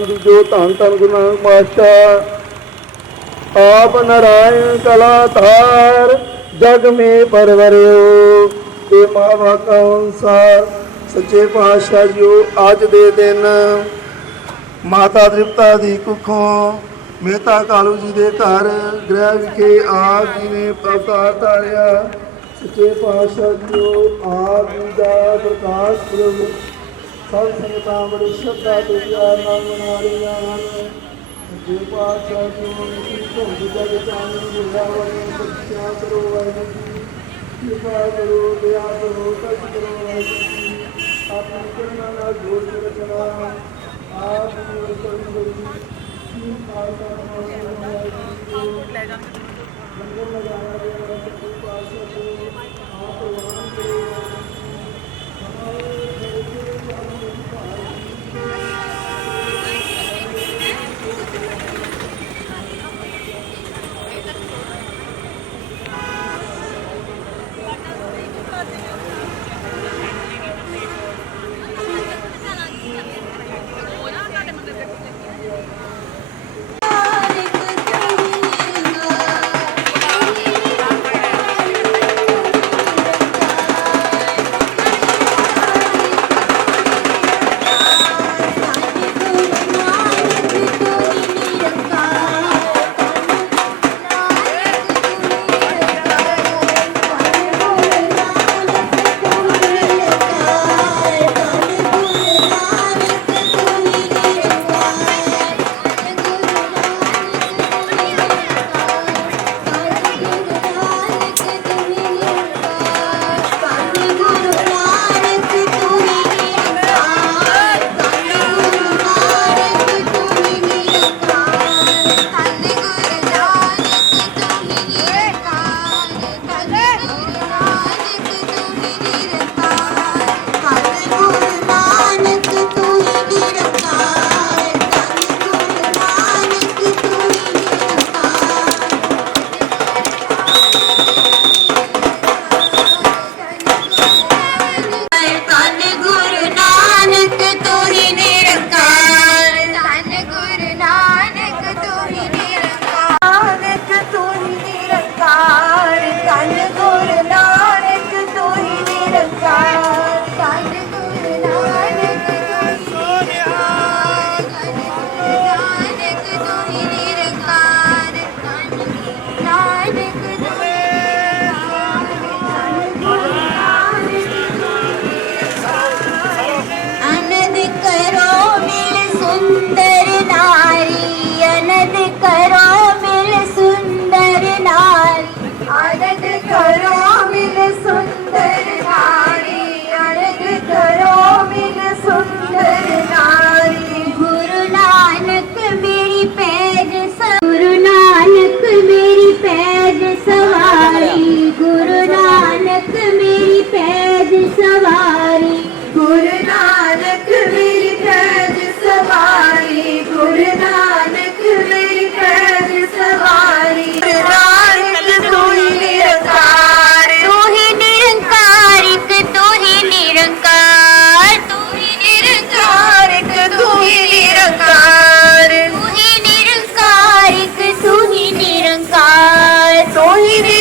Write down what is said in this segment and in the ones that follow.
ਗੁਰੂ ਜੋ ਧੰਨ ਧੰਨ ਗੁਰੂ ਨਾਨਕ ਪਾਤਸ਼ਾਹ ਆਪ ਨਾਰਾਇਣ ਕਲਾਧਾਰ ਜਗ ਮੇ ਪਰਵਰਿਓ। ਤੇ ਮਾਵਾ ਅਨਸਾਰ ਸੱਚੇ ਪਾਤਸ਼ਾਹ ਜੀਓ, ਅੱਜ ਦੇ ਦਿਨ ਮਾਤਾ ਤ੍ਰਿਪਤਾ ਦੀ ਕੁੱਖੋਂ ਮਹਿਤਾ ਕਾਲੂ ਜੀ ਦੇ ਘਰ ਗ੍ਰਹਿ ਵਿਖੇ ਆਪ ਜੀ ਨੇ ਅਵਤਾਰ ਧਾਰਿਆ। ਸੱਚੇ ਪਾਤਸ਼ਾਹ ਜੀਓ, ਆਪ ਜੀ ਦਾ ਪ੍ਰਕਾਸ਼ ਪੁਰਬ ਸਭ ਸੰਗਤਾਂ ਬੜੀ ਸ਼ਰਧਾ ਤੇ ਪਿਆਰ ਨਾਲ ਮਨਾ ਰਹੀਆਂ ਹਨ। ਜੇ ਪਾਤਸ਼ਾਹ ਜੀ ਨੂੰ ਧੁੰਦ ਜਗ ਚਾਨਣ ਮਿਲਿਆ ਹੋਵੇ ਬੱਚਿਆਂ ਕਰੋ ਵਾਹਿਗੁਰੂ ਜੀ। ਕਿਰਪਾ ਕਰੋ, ਦਇਆ ਕਰੋ ਕਸ਼ ਕਰੋ ਵਾਹਿਗੁਰੂ ਜੀ। ਆਪਣੀ ਕਰਨਾ ਨਾਲ ਜੋੜ ਕੇ ਰਚਨਾ ਆਪ ਨੂੰ ਕਰਨ ਬੜੀ ਕੀ ਖਾਲਸਾ ਵਾਹਿਗੁਰੂ ਲੈ ਜਾਂਦੇ ਲੰਗਰ ਲਗਾਇਆ ਗਿਆ ਪਾਤਸ਼ਾਹ ਜੀ ਆਪ ਵਾਹਨ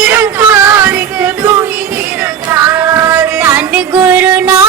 ਨਿਰੰਕਾਰ ਗੁਰੂ ਨਿਰੰਕਾਰ। ਧੰਨ ਗੁਰੂ ਨਾਨਕ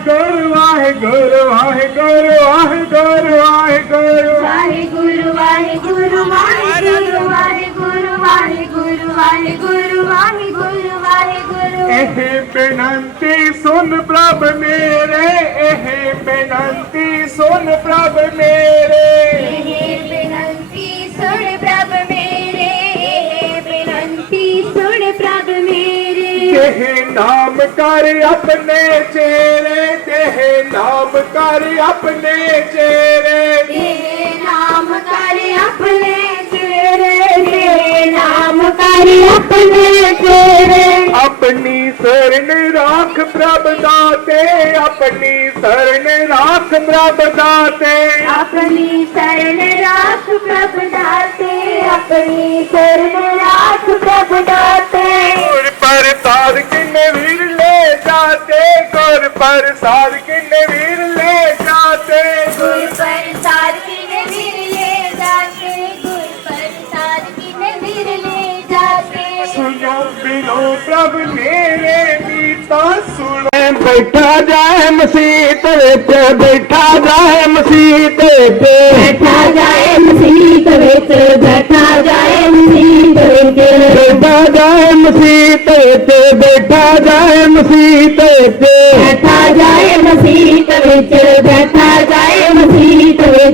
ਬੇਨੰਤੀ ਸੁਨ ਪ੍ਰਭ ਮੇਰੇ ਇਹ ਬੇਨੰਤੀ ਸੁਨ ਪ੍ਰਭ ਮੇਰੇ। ਇਹ ਬੇਨੰਤੀ ਸੁਣ ਪ੍ਰਭ ਮੇਰੇ ਇਹ ਬੇਨੰਤੀ ਸੁਣ ਪ੍ਰਭ ਮੇਰੇ। ਇਹ ਨਾਮ ਕਰ ਆਪਣੇ ਚੇਰੇ ਤੇ ਨਾਮ ਕਰ ਆਪਣੇ ਚੇਰੇ ਕਰ ਆਪਣੇ ਤੇਰੇ ਆਪਣੀ ਸ਼ਰਨ ਰਾਖ ਪ੍ਰਭ ਦਾਤੇ ਆਪਣੀ ਸ਼ਰਨ ਰਾਖ ਪ੍ਰਭ ਦਾਤੇ। ਆਪਣੀ ਸ਼ਰਨ ਰਾਖ ਪ੍ਰਭ ਦਾਤੇ ਆਪਣੀ ਸ਼ਰਨ ਰਾਖ ਪ੍ਰਭ ਦਾਤੇ। ਗੁਰ ਪ੍ਰਸਾਦ ਕਿੰਨੇ ਵੀਰ ਲੈ ਜਾਤੇ ਗੁਰ ਪ੍ਰਸਾਦ ਕਿੰਨੇ ਵੀਰ ਲੈ ਜਾਤੇ। बैठा जाए मसीत तेरे बैठा जाए मसीत तेरे बैठा जाए मसीत तेरे बैठा जाए मसीत तेरे बैठा जाए मसीत तेरे बैठा जाए मसीत तेरे बैठा जाए मसीत तेरे बैठा जाए मसीत तेरे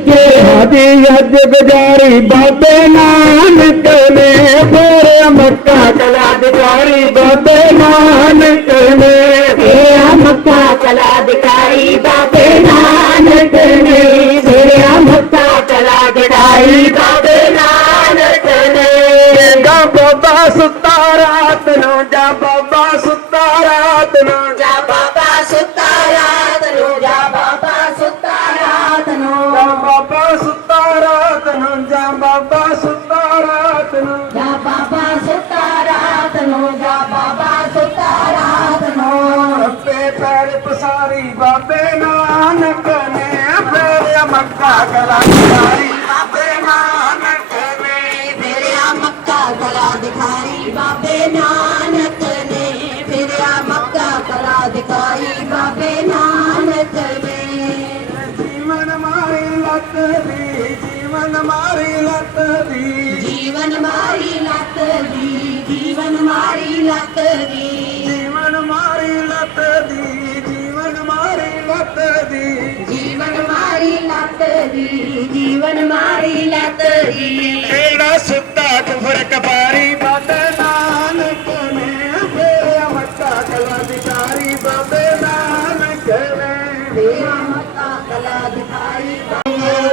पे हज गुजारी बाबे नानक ने बोरे मक्का कला गुजारी ਨਾਨਕ ਨੇ ਤੇਰਾ ਮੱਕਾ ਕਲਾ ਦਿਖਾਈ ਬਾਬੇ ਨਾਨਕ ਨੇ। ਜਾ ਬਾਬਾ ਸੁੱਤਾ ਰਾਤ ਨੂੰ ਜਾ ਬਾਬਾ ਸੁੱਤਾ ਰਾਤ ਨੂੰ ਜਾ। ਬਾਬਾ ਸੁੱਤਾ ਦੀ ਜੀਵਨ ਮਾਰੀ ਲੱਤ ਦੀ। ਜੀਵਨ ਮਾਰੀ ਲੱਤ ਦੀ ਜੀਵਨ ਮਾਰੀ ਲੱਤ ਦੀ। ਜੀਵਨ ਮਾਰੀ ਲੱਤ ਦੀ ਜੀਵਨ ਮਾਰੀ ਲੱਤ ਦੀ। ਜੀਵਨ ਮਾਰੀ ਲੱਤ ਦੀ ਜੀਵਨ ਮਾਰੀ ਲੱਤ ਦੀ। ਕਿਹੜਾ ਸੁੱਤਾ ਕੁਫਰ ਕਬਾਰੀ ਬਾਬੇ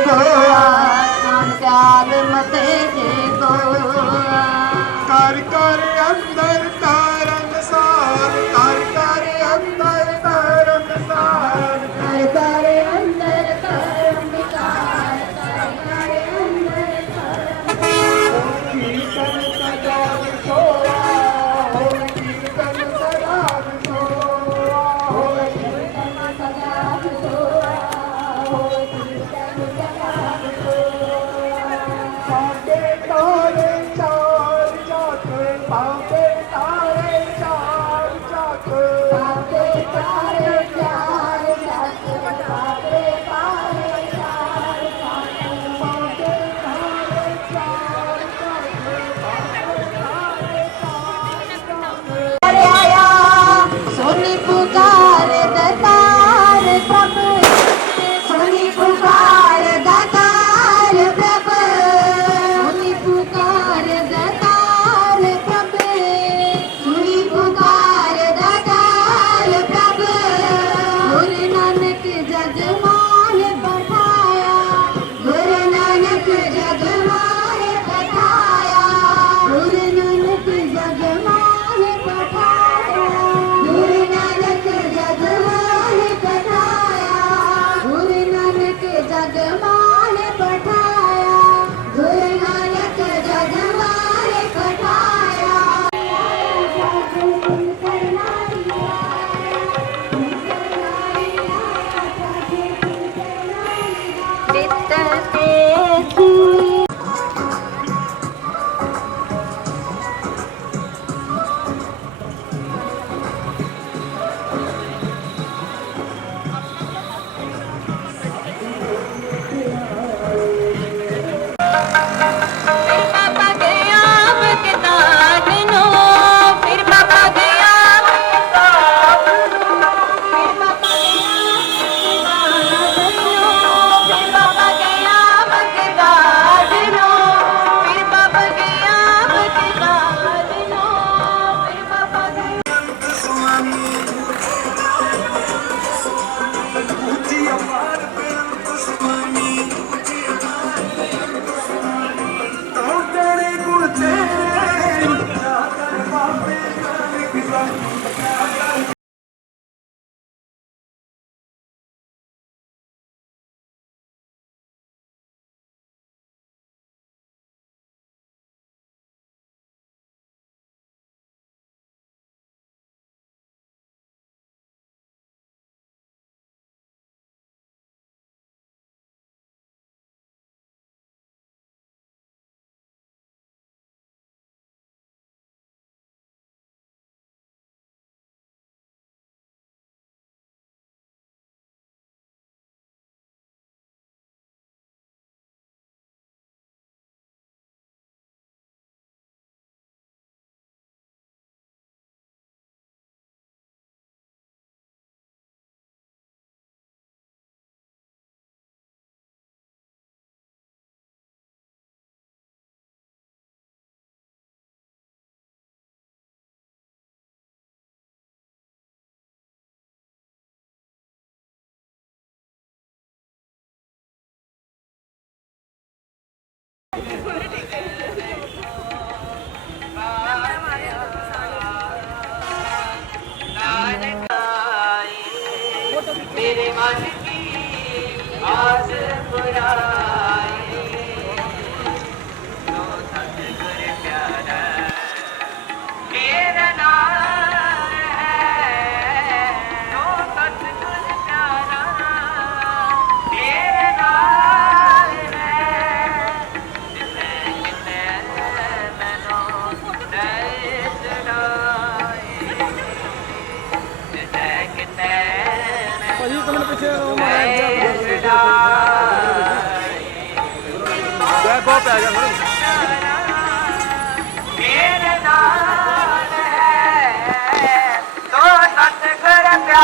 দোয়া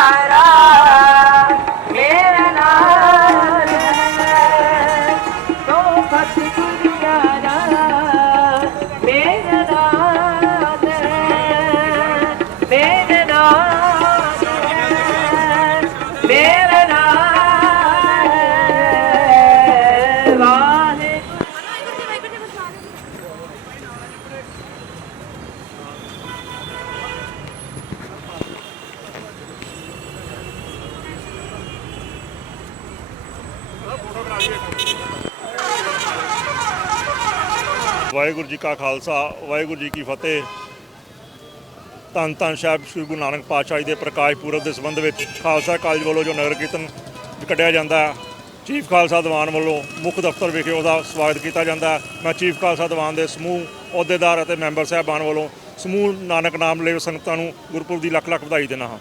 ਕਰ ਵਾਹਿਗੁਰੂ ਜੀ ਕਾ ਖਾਲਸਾ, ਵਾਹਿਗੁਰੂ ਜੀ ਕੀ ਫਤਿਹ ਧੰਨ ਧੰਨ ਸਾਹਿਬ ਸ੍ਰੀ ਗੁਰੂ ਨਾਨਕ ਪਾਤਸ਼ਾਹ ਜੀ ਦੇ ਪ੍ਰਕਾਸ਼ ਪੁਰਬ ਦੇ ਸੰਬੰਧ ਵਿੱਚ ਖਾਲਸਾ ਕਾਲਜ ਵੱਲੋਂ ਜੋ ਨਗਰ ਕੀਰਤਨ ਕੱਢਿਆ ਜਾਂਦਾ ਹੈ, ਚੀਫ ਖਾਲਸਾ ਦੀਵਾਨ ਵੱਲੋਂ ਮੁੱਖ ਦਫ਼ਤਰ ਵਿਖੇ ਉਹਦਾ ਸਵਾਗਤ ਕੀਤਾ ਜਾਂਦਾ ਹੈ। ਮੈਂ ਚੀਫ ਖਾਲਸਾ ਦੀਵਾਨ ਦੇ ਸਮੂਹ ਅਹੁਦੇਦਾਰ ਅਤੇ ਮੈਂਬਰ ਸਾਹਿਬਾਨ ਵੱਲੋਂ ਸਮੂਹ ਨਾਨਕ ਨਾਮ ਲੈ ਸੰਗਤਾਂ ਨੂੰ ਗੁਰਪੁਰਬ ਦੀ ਲੱਖ ਲੱਖ ਵਧਾਈ ਦਿੰਦਾ ਹਾਂ